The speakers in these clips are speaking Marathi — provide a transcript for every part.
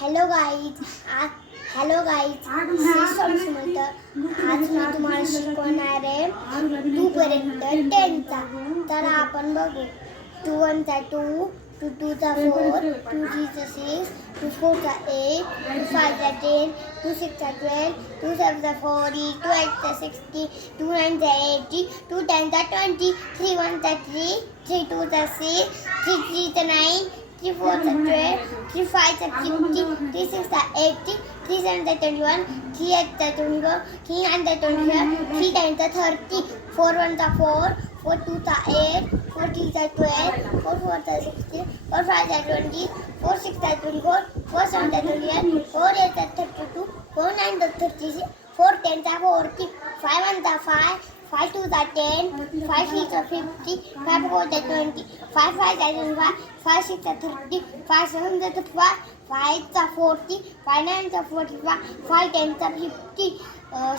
हॅलो गाईज आज हॅलो गाईज सुमित आज मी तुम्हाला शिकवणार आहे. टू पर्यंत टेनचा तर आपण बघू. टू वनचा टू टू टूचा फोर टू थ्रीचा सिक्स टू फोरचा एट टू फायचा टेन टू सिक्सचा ट्वेल्व टू सेवनचा फोर्टी टू एटचा सिक्स्टी टू नाईनचा एटी टू टेनचा ट्वेंटी थ्री वनचा थ्री थ्री टूचा six three थ्रीचा nine three fours are twelve, three fives are fifty, three sixes are eighty, three sevens are twenty-one, three eights are twenty-four, three nines are twenty-five, three tens are thirty, four ones are four, four twos are eight, four threes are twelve, four fours are sixteen, four fives are twenty, four sixes are twenty-four, four sevens are twenty-eight, four eights are thirty-two, four nines are thirty-six. Four टेनचा four forty five वनचा फाय फाय टूचा टेन फाय थ्रीचा फिफ्टी फाय फोरचा ट्वेंटी फाय फायचा ट्वेंटी फाय फाय सिक्सचा थर्टी फाय सेवनचा थर्टी फाय फायचा फोर्टी फाय नाईनचा फोर्टी फाय फाय टेनचा फिफ्टी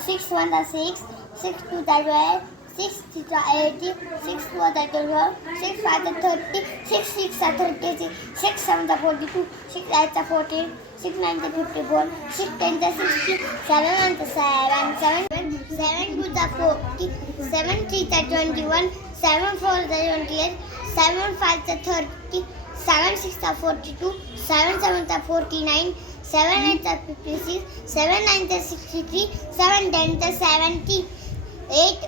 सिक्स वनचा सिक्स सिक्स टूचा ट्वेल्व सिक्स थ्रीचा एटी सिक्स फोरचा ट्वेल्व सिक्स फायचा थर्टी सिक्स सिक्सचा थर्टी सिक्स सिक्स सेवनचा फोर्टी टू सिक्स एटचा फोर्टी सिक्स नाईनचा फिफ्टी फोर सिक्स टेनचा सिक्स्टी सेवन वनचा सेवन सेवन सेवन टूचा फोर्टी सेवन थ्रीचा ट्वेंटी वन सेवन फोरचा ट्वेंटी एट सेवन फायचा थर्टी सेवन सिक्सचा फोर्टी टू सेवन सेवनचा फोर्टी नाईन सेवन एटचा फिफ्टी सिक्स सेवन नाईनचा सिक्स्टी थ्री सेवन टेनचा सेवन्टी एट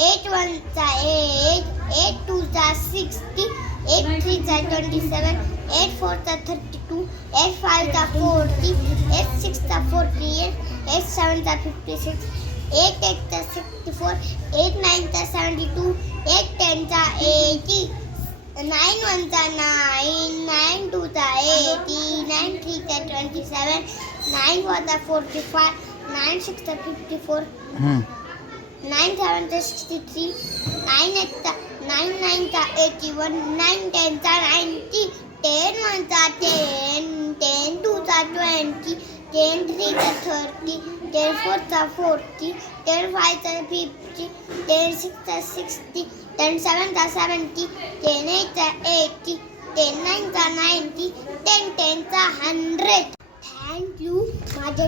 एट वनचा eight eight टूचा sixty 8 3 are 27, 8 4 are 32, 8 5 are 40, 8 6 are 48, 8 7 are 56, 8 8 are 64, 8 9 are 72, 8 10 are 9 1 are 9, 9 2 are 80, 9 3 are 27, 9 4 are 9 6 are 54, hmm. 9 7 are 63, 9 8 are nine नाईनचा eighty one nine टेनचा नाईन्टी टेन वनचा टेन टेन टूचा ट्वेंटी टेन थ्रीचा थर्टी टेन फोरचा फोर्टी टेन फायचा फिफ्टी टेन सिक्सचा सिक्स्टी टेन सेवनचा सेवन्टी टेन एटचा एटी टेन नाईनचा नाईन्टी टेन टेनचा हंड्रेड. Thank you. माझ्या